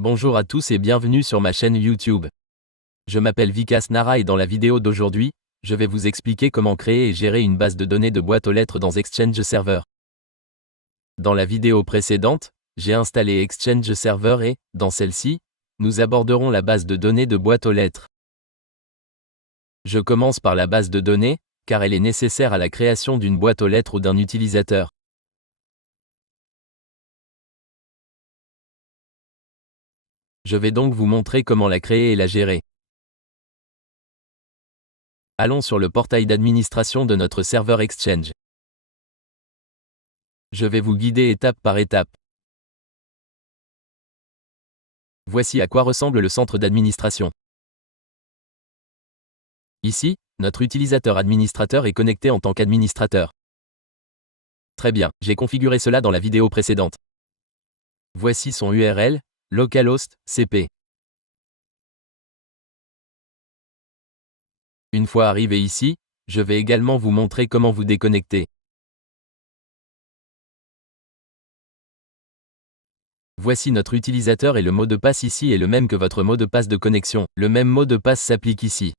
Bonjour à tous et bienvenue sur ma chaîne YouTube. Je m'appelle Vikas Nara et dans la vidéo d'aujourd'hui, je vais vous expliquer comment créer et gérer une base de données de boîte aux lettres dans Exchange Server. Dans la vidéo précédente, j'ai installé Exchange Server et, dans celle-ci, nous aborderons la base de données de boîte aux lettres. Je commence par la base de données, car elle est nécessaire à la création d'une boîte aux lettres ou d'un utilisateur. Je vais donc vous montrer comment la créer et la gérer. Allons sur le portail d'administration de notre serveur Exchange. Je vais vous guider étape par étape. Voici à quoi ressemble le centre d'administration. Ici, notre utilisateur administrateur est connecté en tant qu'administrateur. Très bien, j'ai configuré cela dans la vidéo précédente. Voici son URL, localhost, cp. Une fois arrivé ici, je vais également vous montrer comment vous déconnecter. Voici notre utilisateur et le mot de passe ici est le même que votre mot de passe de connexion. Le même mot de passe s'applique ici.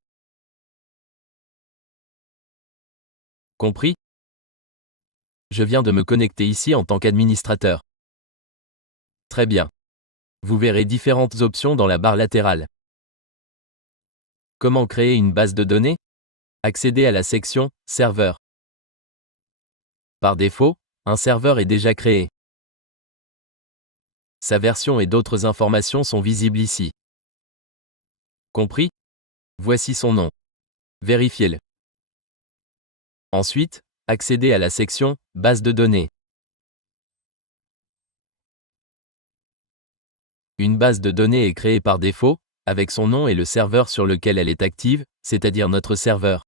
Compris? Je viens de me connecter ici en tant qu'administrateur. Très bien. Vous verrez différentes options dans la barre latérale. Comment créer une base de données? Accédez à la section « Serveur ». Par défaut, un serveur est déjà créé. Sa version et d'autres informations sont visibles ici. Compris? Voici son nom. Vérifiez-le. Ensuite, accédez à la section « Base de données ». Une base de données est créée par défaut, avec son nom et le serveur sur lequel elle est active, c'est-à-dire notre serveur.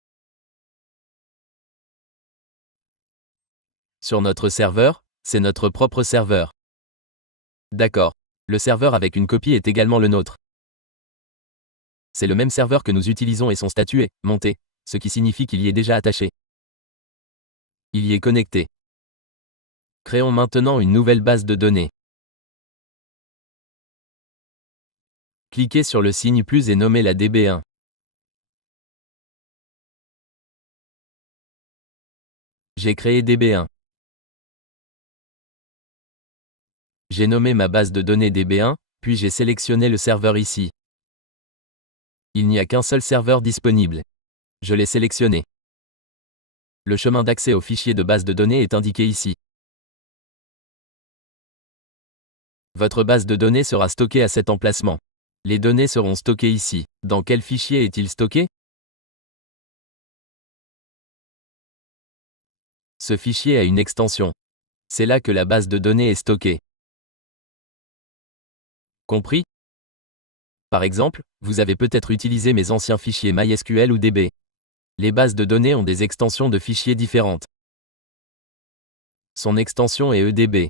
Sur notre serveur, c'est notre propre serveur. D'accord. Le serveur avec une copie est également le nôtre. C'est le même serveur que nous utilisons et son statut est « monté », ce qui signifie qu'il y est déjà attaché. Il y est connecté. Créons maintenant une nouvelle base de données. Cliquez sur le signe plus et nommez la DB1. J'ai créé DB1. J'ai nommé ma base de données DB1, puis j'ai sélectionné le serveur ici. Il n'y a qu'un seul serveur disponible. Je l'ai sélectionné. Le chemin d'accès au fichier de base de données est indiqué ici. Votre base de données sera stockée à cet emplacement. Les données seront stockées ici. Dans quel fichier est-il stocké? Ce fichier a une extension. C'est là que la base de données est stockée. Compris? Par exemple, vous avez peut-être utilisé mes anciens fichiers MySQL ou DB. Les bases de données ont des extensions de fichiers différentes. Son extension est EDB.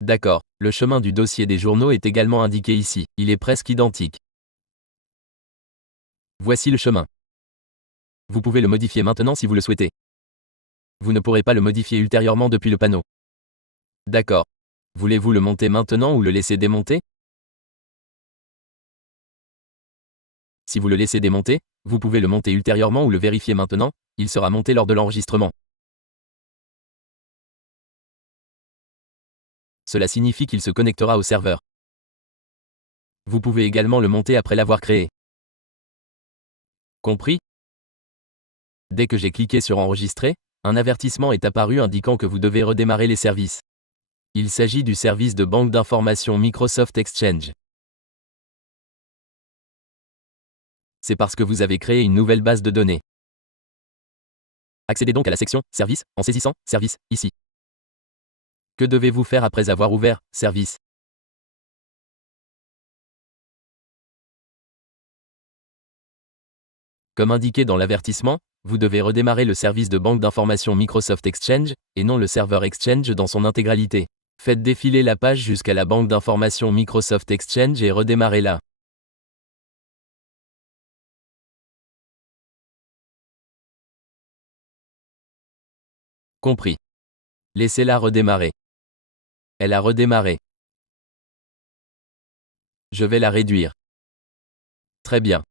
D'accord, le chemin du dossier des journaux est également indiqué ici. Il est presque identique. Voici le chemin. Vous pouvez le modifier maintenant si vous le souhaitez. Vous ne pourrez pas le modifier ultérieurement depuis le panneau. D'accord. Voulez-vous le monter maintenant ou le laisser démonter? Si vous le laissez démonter, vous pouvez le monter ultérieurement ou le vérifier maintenant, il sera monté lors de l'enregistrement. Cela signifie qu'il se connectera au serveur. Vous pouvez également le monter après l'avoir créé. Compris? Dès que j'ai cliqué sur Enregistrer, un avertissement est apparu indiquant que vous devez redémarrer les services. Il s'agit du service de banque d'informations Microsoft Exchange. C'est parce que vous avez créé une nouvelle base de données. Accédez donc à la section « Services » en saisissant « Service » ici. Que devez-vous faire après avoir ouvert « Service » ? Comme indiqué dans l'avertissement, vous devez redémarrer le service de banque d'informations Microsoft Exchange, et non le serveur Exchange dans son intégralité. Faites défiler la page jusqu'à la banque d'informations Microsoft Exchange et redémarrez-la. Compris. Laissez-la redémarrer. Elle a redémarré. Je vais la réduire. Très bien.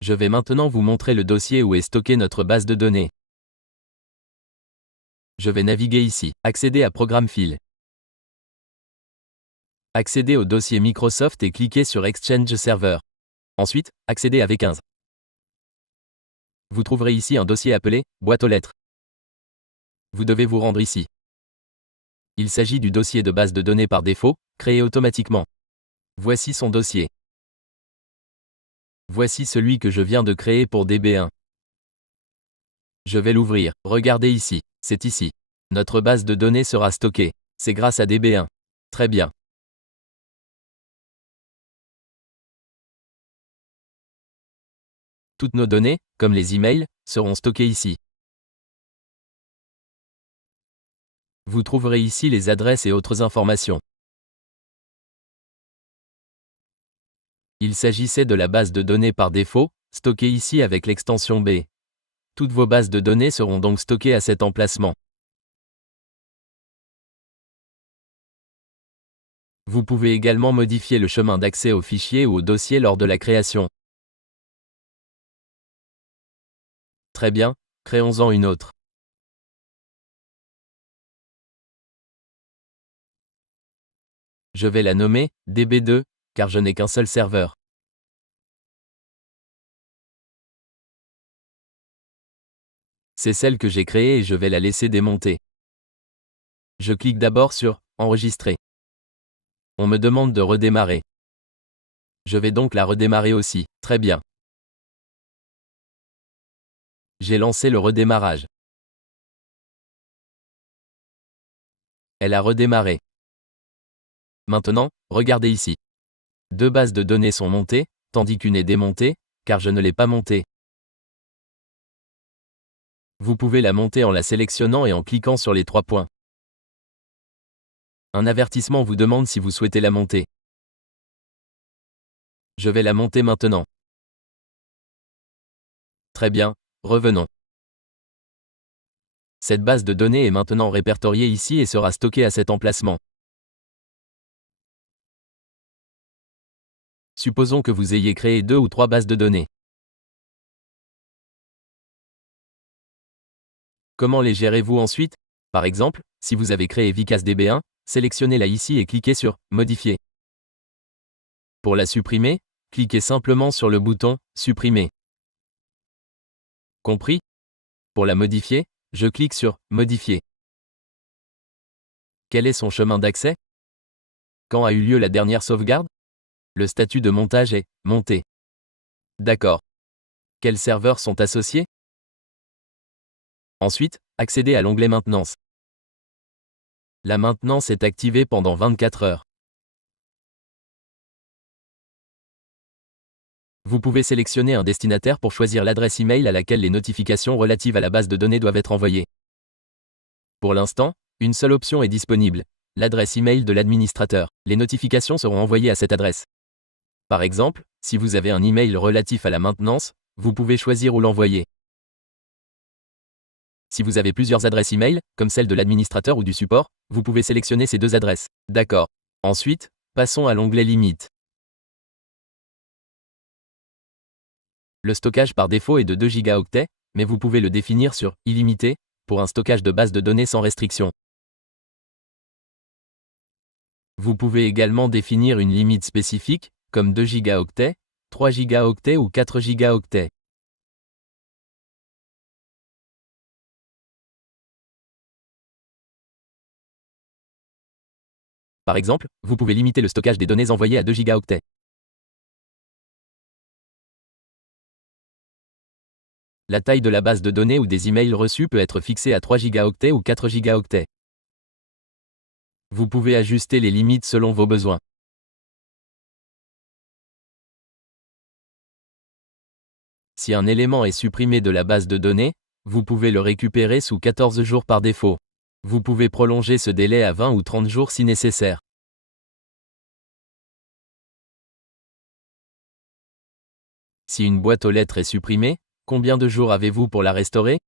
Je vais maintenant vous montrer le dossier où est stockée notre base de données. Je vais naviguer ici, accéder à Programme File. Accéder au dossier Microsoft et cliquer sur Exchange Server. Ensuite, accéder à V15. Vous trouverez ici un dossier appelé « Boîte aux lettres ». Vous devez vous rendre ici. Il s'agit du dossier de base de données par défaut, créé automatiquement. Voici son dossier. Voici celui que je viens de créer pour DB1. Je vais l'ouvrir. Regardez ici. C'est ici. Notre base de données sera stockée. C'est grâce à DB1. Très bien. Toutes nos données, comme les emails, seront stockées ici. Vous trouverez ici les adresses et autres informations. Il s'agissait de la base de données par défaut, stockée ici avec l'extension B. Toutes vos bases de données seront donc stockées à cet emplacement. Vous pouvez également modifier le chemin d'accès au fichier ou au dossier lors de la création. Très bien, créons-en une autre. Je vais la nommer DB2, car je n'ai qu'un seul serveur. C'est celle que j'ai créée et je vais la laisser démonter. Je clique d'abord sur « Enregistrer ». On me demande de redémarrer. Je vais donc la redémarrer aussi. Très bien. J'ai lancé le redémarrage. Elle a redémarré. Maintenant, regardez ici. 2 bases de données sont montées, tandis qu'une est démontée, car je ne l'ai pas montée. Vous pouvez la monter en la sélectionnant et en cliquant sur les 3 points. Un avertissement vous demande si vous souhaitez la monter. Je vais la monter maintenant. Très bien, revenons. Cette base de données est maintenant répertoriée ici et sera stockée à cet emplacement. Supposons que vous ayez créé 2 ou 3 bases de données. Comment les gérez-vous ensuite? Par exemple, si vous avez créé Vicas DB1, sélectionnez-la ici et cliquez sur « Modifier ». Pour la supprimer, cliquez simplement sur le bouton « Supprimer ». Compris? Pour la modifier, je clique sur « Modifier ». Quel est son chemin d'accès? Quand a eu lieu la dernière sauvegarde? Le statut de montage est « Monté ». D'accord. Quels serveurs sont associés? Ensuite, accédez à l'onglet Maintenance. La maintenance est activée pendant 24 heures. Vous pouvez sélectionner un destinataire pour choisir l'adresse email à laquelle les notifications relatives à la base de données doivent être envoyées. Pour l'instant, une seule option est disponible, l'adresse email de l'administrateur. Les notifications seront envoyées à cette adresse. Par exemple, si vous avez un email relatif à la maintenance, vous pouvez choisir où l'envoyer. Si vous avez plusieurs adresses email, comme celle de l'administrateur ou du support, vous pouvez sélectionner ces 2 adresses. D'accord. Ensuite, passons à l'onglet Limite. Le stockage par défaut est de 2 gigaoctets, mais vous pouvez le définir sur « Illimité » pour un stockage de base de données sans restriction. Vous pouvez également définir une limite spécifique, comme 2 gigaoctets, 3 gigaoctets ou 4 gigaoctets. Par exemple, vous pouvez limiter le stockage des données envoyées à 2 gigaoctets. La taille de la base de données ou des emails reçus peut être fixée à 3 gigaoctets ou 4 gigaoctets. Vous pouvez ajuster les limites selon vos besoins. Si un élément est supprimé de la base de données, vous pouvez le récupérer sous 14 jours par défaut. Vous pouvez prolonger ce délai à 20 ou 30 jours si nécessaire. Si une boîte aux lettres est supprimée, combien de jours avez-vous pour la restaurer?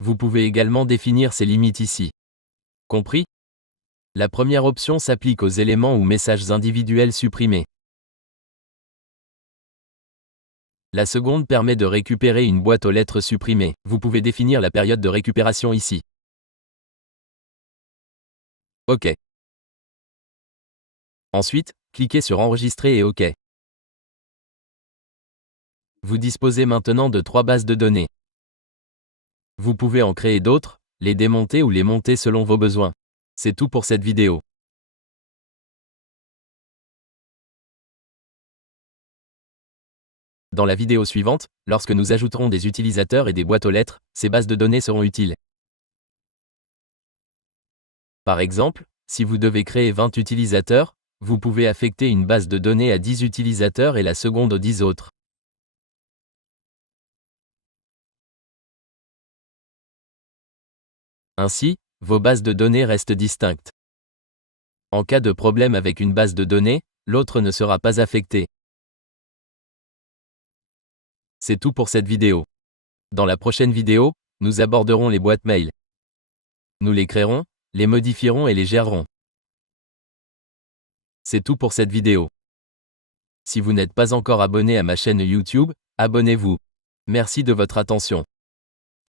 Vous pouvez également définir ces limites ici. Compris? La première option s'applique aux éléments ou messages individuels supprimés. La seconde permet de récupérer une boîte aux lettres supprimée. Vous pouvez définir la période de récupération ici. OK. Ensuite, cliquez sur Enregistrer et OK. Vous disposez maintenant de 3 bases de données. Vous pouvez en créer d'autres, les démonter ou les monter selon vos besoins. C'est tout pour cette vidéo. Dans la vidéo suivante, lorsque nous ajouterons des utilisateurs et des boîtes aux lettres, ces bases de données seront utiles. Par exemple, si vous devez créer 20 utilisateurs, vous pouvez affecter une base de données à 10 utilisateurs et la seconde aux 10 autres. Ainsi, vos bases de données restent distinctes. En cas de problème avec une base de données, l'autre ne sera pas affectée. C'est tout pour cette vidéo. Dans la prochaine vidéo, nous aborderons les boîtes mail. Nous les créerons, les modifierons et les gérerons. C'est tout pour cette vidéo. Si vous n'êtes pas encore abonné à ma chaîne YouTube, abonnez-vous. Merci de votre attention.